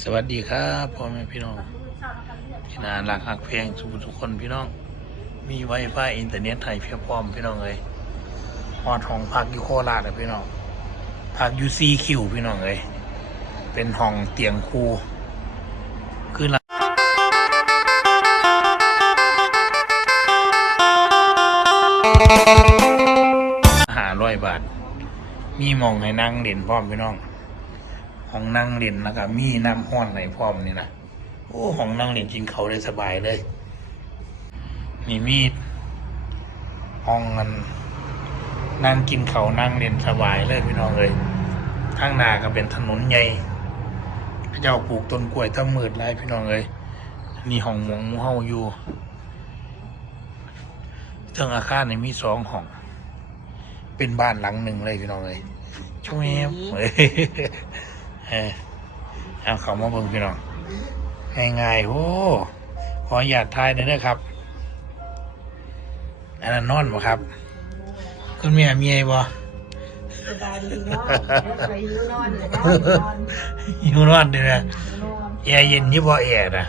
สวัสดีครับพ่อแม่พี่น้องที่นารักหักเพลงสุขทุกคนพี่น้อง มีไวไฟอินเทอร์เน็ตไทยเพียบพร้อมพี่น้องเลยฮอดห้องพักอยู่โคราชนะพี่น้องพักอยู่ซีคิวพี่น้องเลยเป็นห้องเตียงคูคือละหาร้อยบาท มีมองให้นั่งเด่นพร้อมพี่น้อง ห้องนั่งเล่นแล้วก็มีน้ำห้อนในพร้อมนี่นะโอ้ห้องนั่งเล่นกินเขาได้สบายเลย นี่มีห้องกันนั่งกินเขานั่งเล่นสบายเลยพี่น้องเลยข้างหน้าก็เป็นถนนใหญ่เขาเจ้าปลูกต้นกล้วยทั้งมืดเลยพี่น้องเลยนี่ห้องหมองเฮาอยู่เทิงอาคารนี่มีสองห้อง เป็นบ้านหลังหนึ่งเลยพี่น้องเลยช่วยเอ้ย เออเอาเขามาเบิ่งพี่น้องง่ายๆโอ้ขออยากทายหน่อยนะครับ อันนั้นนอนบ่ครับ คุณแม่มีไอ้บ่สบายดีเนาะไปยูนอนอยู่ได้นอนอยู่นอนเด้อนะนอนแอร์เย็นยี่บ่แอร์นะ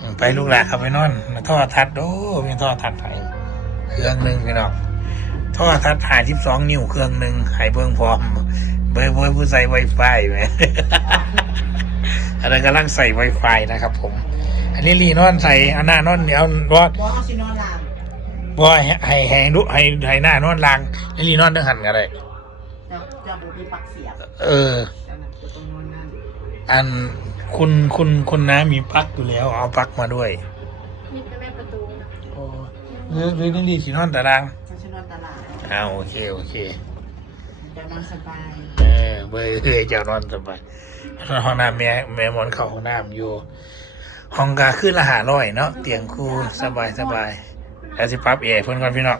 อืมไปลูกหลานครับไปนอนโทอทัดโอ้มีโทอทัดไห้เครื่องหนึ่งพี่น้องโทอทัดหาสิบสองนิ้วเครื่องหนึ่งไห้เบิ่งพร้อม เบอร์เบอร์ผู้ใส่ไวไฟไหมอันนั้นกำลังใส่ไวไฟนะครับผม อันนี้รีนอนใส่อันหน้านอนเดี๋ยวบอสบอกเอาสินอนหลับบอสให้ให้ให้ดูให้ให้หน้านอนลางอันนี้รีนอนเด้งหันกันเลยจะจะบุมีปักเสียบเออแต่มันจะต้องนอนนั่นอันคุณคุณคุณน้ามีปลั๊กอยู่แล้ว เอาปลั๊กมาด้วยนี่เป็นแม่ประตูนะโอ้หรือหรือนี่ดีสีนอนตารางถ้าฉันนอนตลาดอ้าวโอเคโอเคจะ นอนสบายเออเบอร์เออเจ้านอนสบายห้องน้ำแม่แม่มอนเข้าห้องน้ำอยู่ ห้องกาขึ้นละหาร้อยเนาะเตียงคู่สบายสบายแล้วสิปับเอร์เพิ่อนก่อนพี่น้อง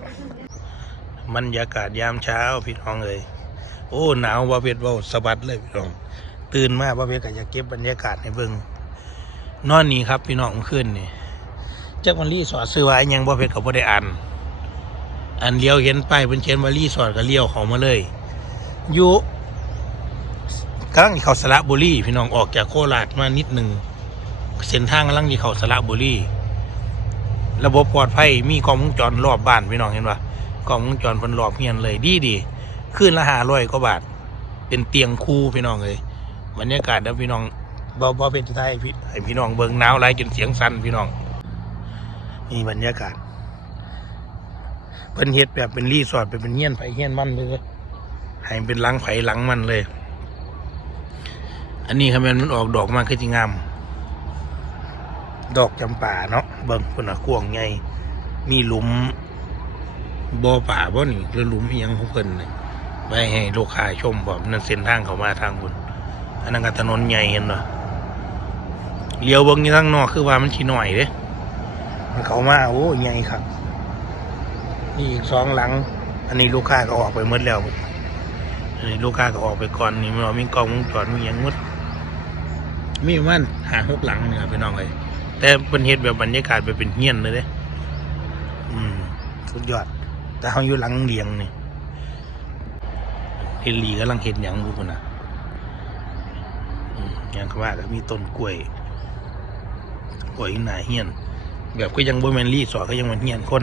บรรยากาศยามเช้าพี่น้องเลยโอ้หนาวบ่เพ็ดเว้าสะบัดเลยพี่น้อง ตื่นมาบ่เพ็ดก็อยากเก็บบรรยากาศให้เบิ่งนอนนี่ครับพี่น้องเมื่อคืนนี่จักมันรีสอร์ทซื้อไว้ยังบ่เพ็ดเขาบ่ได้อ่านอันเลี้ยวเห็นไปเพิ่นเขียนว่ารีสอร์ทก็เลี้ยวเขามาเลย อยู่กำลังที่เขาสระบุรีพี่น้องออกจากโคราชมานิดหนึ่งเส้นทางกำลังที่เขาสระบุรีระบบปลอดภัยมีกล้องวงจรรอบบ้านพี่น้องเห็นปะกล้องวงจรเพิ่นรอบเฮียนเลยดีดีขึ้นละห้าร้อยกว่าบาท เป็นเตียงคู่พี่น้องเลยบรรยากาศแล้วพี่น้องบ่บ่เป็นไทยพี่ให้พี่น้องเบิ่งหนาวไรจนเสียงสั่นพี่น้องนี่บรรยากาศเพิ่นเฮ็ดแบบเป็นรีสอร์ทเป็นเป็นเฮียนไผเฮียนมันเลย ให้เป็นหลังไผ่หลังมันเลย อันนี้ครับมันออกดอกมาคือจริงงาม ดอกจำป่าเนาะเบิ่งคนน่ะกวงใหญ่มีหลุมบ่อป่าบ่นี่หรือหลุมอยังของเพิ่นไว้ให้ลูกค้าชมบ่นั่นเส้นทางเขามาทางบุญอันนั้นก็ถนนใหญ่เห็นบ่เลี้ยวเบิ่งอยู่ทางนอกคือว่ามันสิน้อยเด้มันเขามาโอ้ใหญ่ครับ นี่อีกสองหลัง อันนี้ลูกค้าก็ออกไปหมดแล้ว อันนี้ลูกค้าก็ออกไปก่อนนี่มันว่ามีกล้องวงจรมีหยังหมดมีประมันหาหกหลังเนี่ยพี่น้องเลยแต่เป็นเฮ็ดแบบบรรยากาศไปเป็นเฮียนเลยเด้อืมสุดยอด แต่เขาอยู่หลังเลียงนี่เฮลีกำลังเห็นอย่างรู้คนนะอย่างคำว่าก็มีต้นกล้วยกล้วยหนาเฮียน แบบก็ยังบ่แมนรีสอร์ทก็ยังมันเฮียนคน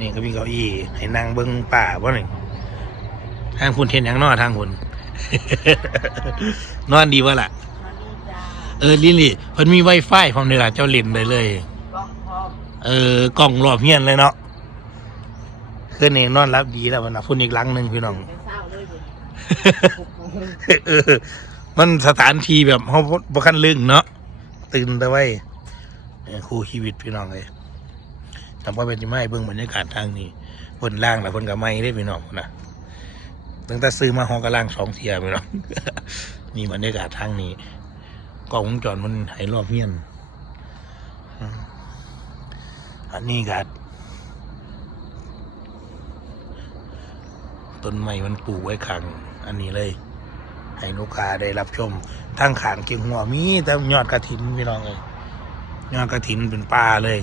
นี่ก็มีเก้าอี้ให้นั่งเบิ้งป่าบ่นี่ ทางคุณเห็นอย่างนอทางคุณ นอนดีวะล่ะนอนดีจ้าเออลิลลี่เพิ่นมีไวไฟพร้อมเลยล่ะเจ้าเล่นได้เลยกล้องพร้อมเออกล้องรอบเฮียนเลยเนาะคืนนี้นอนรับดีแล้ววันนะพุ่นอีกหลังหนึ่งพี่น้องเป็นเศร้าเลยอยู่เออ มันสถานที่แบบเขาบ่คันลึงเนาะตื่นแต่ไว้เออคู่ชีวิตพี่น้องเลยทำว่าเป็นจะไม่เบิ่งบรรยากาศทางนี้เพิ่นล่างแล้วเพิ่นกับไม่ได้พี่น้องนะ ตั้งแต่ซื้อมาห้องกระล่างสองเทียพี่น้องนี่บรรยากาศทางนี้กล้องวงจรมันให้รอบเฮียนอันนี้กัดต้นไม้มันปลูกไว้ขัง อันนี้เลย ให้ลูกค้าได้รับชมทางขางเกียงหัวมีแต่ยอดกระถินพี่น้องเลยยอดกระถินเป็นป่าเลย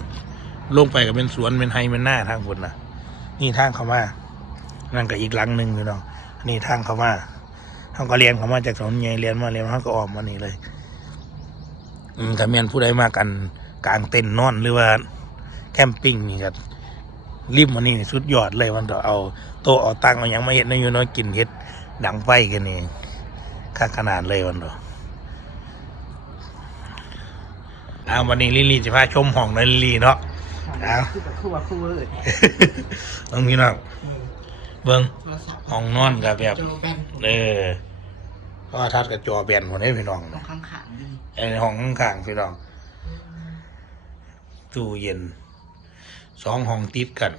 ลงไปก็เป็นสวนเป็นไฮเป็นหน้าทางบนนะนี่ทางเขามานั่นก็อีกหลังหนึ่งพี่น้อง อันนี้ทางเขามาเขาก็เรียนเขามาจากถนนใหญ่เรียนมาเรียนมาเขาก็ออกมานี่เลย อืมถ้าแม่นผู้ใดมากันกลางเต็นท์นอนหรือว่า แคมปิ้งนี่ก็ริมมันนี่สุดยอดเลยมันต้องเอาโต๊ะเอาตั้งเอาหยังมาเฮ็ดในอยู่เน้อยกินเฮ็ดดังไฟกันนี่ค่าขนาดเลยวันเดอเอาวันนี้ลิลลี่จะพาชมห้องในอยลิลลี่เนาะเอาคือแบบคือว่าคือเวิร์ดน้องพี่น้อง เบิ้งห้องนอนกับแบบโจแบนเออก็ทัดกับจอแบนหมดเลยพี่น้องตรงเนาะข้างขางๆดีไอ้ห้องข้างๆพี่น้องตู้เย็นสองห้องติดกัน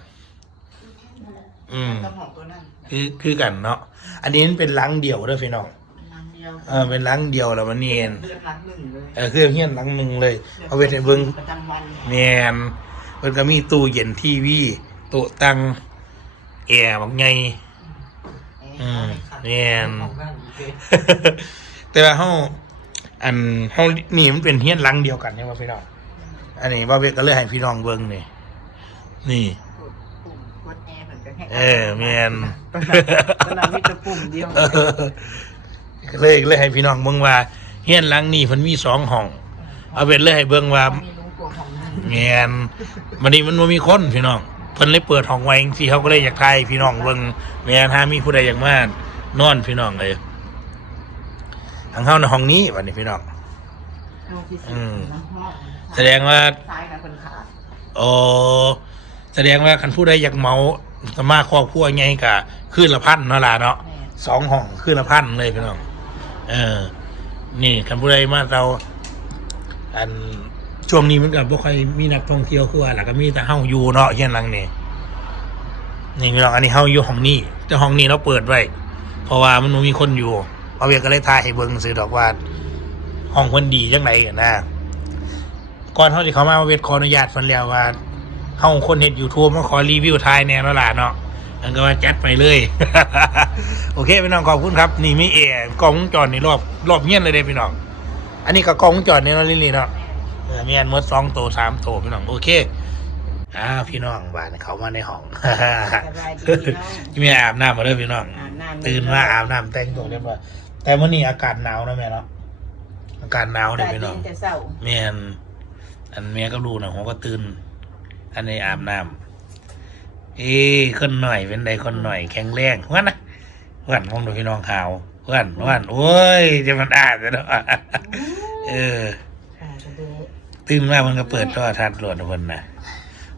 อืมกระหอบตัวนั้นคือคือกันเนาะอันนี้มันเป็นหลังเดียวเด้อพี่น้องน้ำเดียวเออเป็นหลังเดียวแล้วมันเนียนเดือนละหนึ่งเลยเออคือเฮียนหลังหนึ่งเลยเอาไปในเบิ้งประจำวันแมนเพิ่นก็มีตู้เย็นทีวีโต๊ะตั้ง แอร์บักใหญ่อืมแม่นของบ้านอีกเลยแต่ว่าเฮาอันเฮานี่มันเป็นเฮียนหลังเดียวกันใช่ป่ะพี่น้อง อันนี้ว่าเวกก็เลยให้พี่น้องเบิ่งนี่นี่กดปุ่มกดแอร์เหมือนกันให้เออแม่นตอนนั้นมีแต่ปุ่มเดียวเออก็เลยเลยให้พี่น้องเบิ่งว่าเฮียนหลังนี่เพิ่นมีสองห้อง เอาเป็นเลยให้เบิ่งว่า มีลุงกลัวของนั่นแม่นวันนี้มันบ่มีคนพี่น้อง เพิ่นเลยเปิดห้องไว้จังซี่เขาก็เลยอยากถ่ายให้พี่น้องเบิ่งแม่นหามีผู้ใดอยากมานอนพี่น้องเลยทางเฮาในห้องนี้วันนี้พี่น้องห้องที่สี่อืมนะห้องแสดงว่าซ้ายกับคนขาโอ้แสดงว่าคันผู้ใดอยากเมาสมาครอบครัวไงกะคืนละพันเนาะล่ะเนาะแม่สองห้องคืนละพันเลยพี่น้อง เออ นี่คันผู้ใดมาเราอัน ช่วงนี้มันกับบ่ค่อยมีนักท่องเที่ยวคือว่าหล่ะก็มีแต่เฮาอยู่เนาะเฮียนหลังนี่นี่พี่น้องอันนี้เฮาอยู่ห้องนี้ แต่ห้องนี้เราเปิดไว้เพราะว่ามันบ่มีคนอยู่เอเวียก็เลยทายให้เบิ่งซื้อดอกว่าห้องเพิ่นดีจังไดกันนะก่อนเฮาสิเข้ามาเวทขออนุญาตเพิ่นแล้วว่าเฮาคนเฮ็ด YouTube มาขอรีวิวทายแน่แล้วล่ะเนาะมันก็ว่าจัดไปเลย โอเคพี่น้องขอบคุณครับ นี่มีแอร์กล้องวงจรนี่รอบรอบเฮียเลยเด้พี่น้อง อันนี้ก็กล้องวงจรนี่เนาะลิลลี่เนาะ เออมีอันหมดสองโตสามโตพี่น้องโอเคอ่าพี่น้องบ้านเขามาในห้องสบายดีเนาะแม่อาบน้ำมาเด้อพี่น้องอาบน้ำตื่นมาอาบน้ำแต่งตัวเรียบร้อยแต่มื้อนี้อากาศหนาวนะแม่เนาะอากาศหนาวเด้อพี่น้องแต่เศร้าแม่นอันแม่ก็ดูนะผมก็ตื่นอันนี้อาบน้ำเอ้คนหน่อยเป็นใดคนหน่อยแข็งแรงว่านะว่านห้องดูพี่น้องข่าวว่านว่านโอ้ยจะมันอ่านแล้วเนาะเอออ่าจะดู ตื่นมามันก็เปิดตัวทัดรวดเพิ่นนะ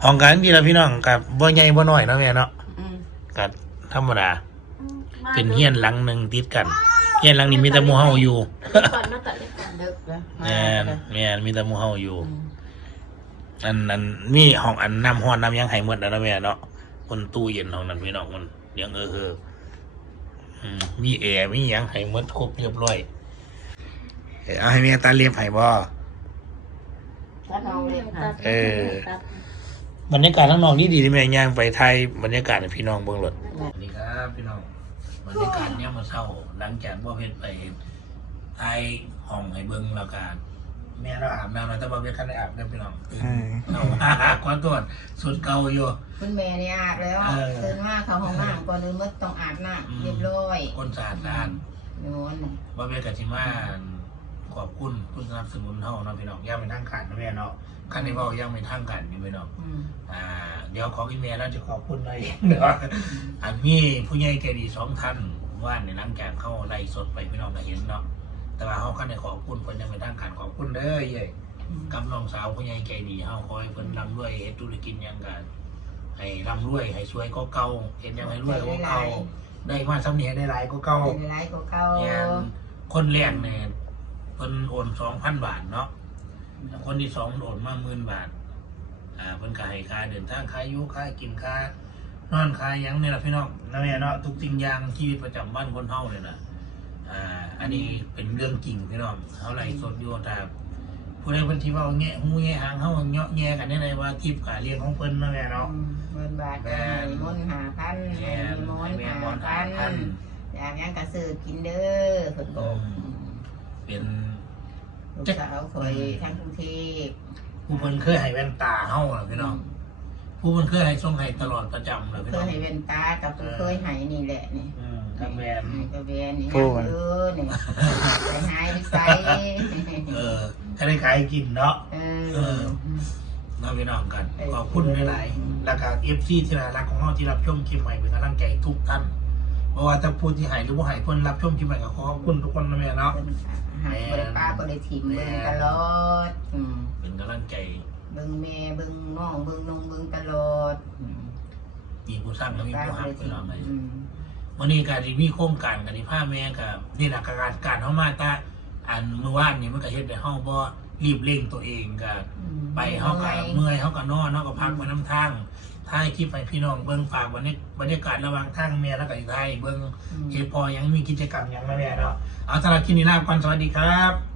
ห้องกันที่เราพี่น้องกับบ่ใหญ่บ่น้อยเนาะแม่เนาะอืมกับธรรมดา เป็นเฮียนหลังหนึ่งติดกันเฮียนหลังนี้มีแต่หมู่เฮาอยู่ก่อนมาตัดเลยกันเด็กแล้วแม่นแม่นมีแต่หมู่เฮาอยู่ อืมอันอันมีห้องอันน้ำห้อนน้ำหยังไห้หมดแล้วนะแม่เนาะคนตู้เย็นห้องนั้นพี่น้องมันเลี้ยงเออเอออืมมีแอร์มีหยังไห้หมดครบเรียบร้อยเอ้ยเอาให้แม่ตาเลียมไห้บ่ ถ้าน้องเล่นค่ะเออบรรยากาศข้างนอกนี่ดีที่แม่ย่างไปไทยบรรยากาศให้พี่น้องเบิ่งรถสวัสดีครับพี่น้องบรรยากาศเนี่ยามมาเศร้า หลังจากว่าเพชรไปไทยห้องให้เบิ่งแล้วกันแม่เราอาบน้ำแล้วแต่ว่าเพชรคันได้อาบได้อพี่น้องเอาขอโทษสุดเก่าอยู่ คุณแม่นี่อาบแล้วเออ ตื่นมาเข้าห้องน้ำก่อนอื่นมันต้องอาบน้ำเรียบร้อยคนสะอาดสะอาดนอนว่าเวกับชิมา ขอบคุณคุณสนับสนุนเท่าเนาะพี่น้องย่างเป็นทางการนะแม่เนาะคันนี้ว่าย่างเป็นทางการอยู่พี่น้องอืมอ่าเดี๋ยวของอีเมลเราจะขอบคุณหน่อยเนาะอันนี้ผู้ใหญ่ใจดีสองท่านว่าในหลังจากเข้าไล่สดไปพี่น้องก็เห็นเนาะแต่ว่าเขาคันได้ขอบคุณเพิ่นยังเป็นทางการขอบคุณเด้อเย้กับน้องสาวผู้ใหญ่ใจดีเฮาคอยเพิ่นร่ำรวยเฮ็ดธุรกิจหยังกันให้ร่ำรวยให้สวยก็เก่าเห็นยังให้รวยก็เก่าได้มาสำเนียงได้หลายก็เก่าเป็นไรก็เก่าเนี่ยคนแรกเนี่ย เพิ่นโอนสองพันบาทเนาะแล้วคนที่สองโอนมาหมื่นบาท อ่าเพิ่นก็ให้ค่าเดินทางค่าอยู่ค่ากินค่านอนค่าหยังเนี่ยล่ะพี่น้องนะแม่เนาะทุกสิ่งอย่างชีวิตประจำวันคนเฮาเลยนะอ่า อันนี้เป็นเรื่องจริงพี่น้องเฮาไลฟ์สดอยู่แต่ผู้ใดเพิ่นที่เว้าแง่หูแง่หางเฮาเงาะแง่กันได้เลยว่าทิปกาเรียงของเพิ่นนะแม่เนาะ เงินบาทก็ให้มนต์หาพันแม่ให้มนต์แม่หาหมอนพัหานพัน อยากยังกระสือกินเด้อเพิ่นบอกอืม เป็น ลูกสาวคอยทั้งกรุงเทพผู้เพิ่นเคยให้แว่นตาเฮาล่ะพี่น้องผู้เพิ่นเคยให้ส่งให้ตลอดประจำเลยพี่เคน้อยงให้เวนตากับเคยให้นี่แหละนี่อืมกับแวนให้กับแวนนี่โอ้ให้ยเออนี่ไปหายไปใส่เออใครได้ขายกินเนาะ เอเออ อ เราไปน้องกันเออขอบคุณหลายๆแล้วก็เอฟซีที่น่ารักของเราที่รับชมคลิปใหม่เป็นกำลังใจทุกท่านเพราะว่าถ้าพูดที่หายหรือว่าหายคนรับชมคลิปใหม่ก็ขอขอบคุณทุกคนนะแม่เนาะ หายบริป้าบริถิ่มเบิ่งตลอดอืมเป็นกำลังใจเบิ่งแม่เบิ่งน้องเบิ่งนงเบิ่งตลอดอืมมีผู้สร้างก็มีป้าผู้บหักริพี่ถิ่มน้องเลยอืมวันนี้การที่มีโครงการกันที่ผ้าแม่กับนี่แหละการการเข้ามาตาอันเมื่อวานนี่มันก็เฮ็ดในห้องบ่รีบเร่งตัวเองกับอืมไปเฮาก็เมื่อยเฮาก็นอนเฮาก็พักไปน้ำทาง ท้ายคลิปให้พี่น้องเบิ่งฝากบรรยากบรรยากาศระหว่างทางแม่แล้วก็อีกท้ายเบิ่งอืมเฮ็ดพอยังมีกิจกรรมหยังมาแม่เนาะเอาสำหรับคลิปนี้ลาไปก่อนสวัสดีครับ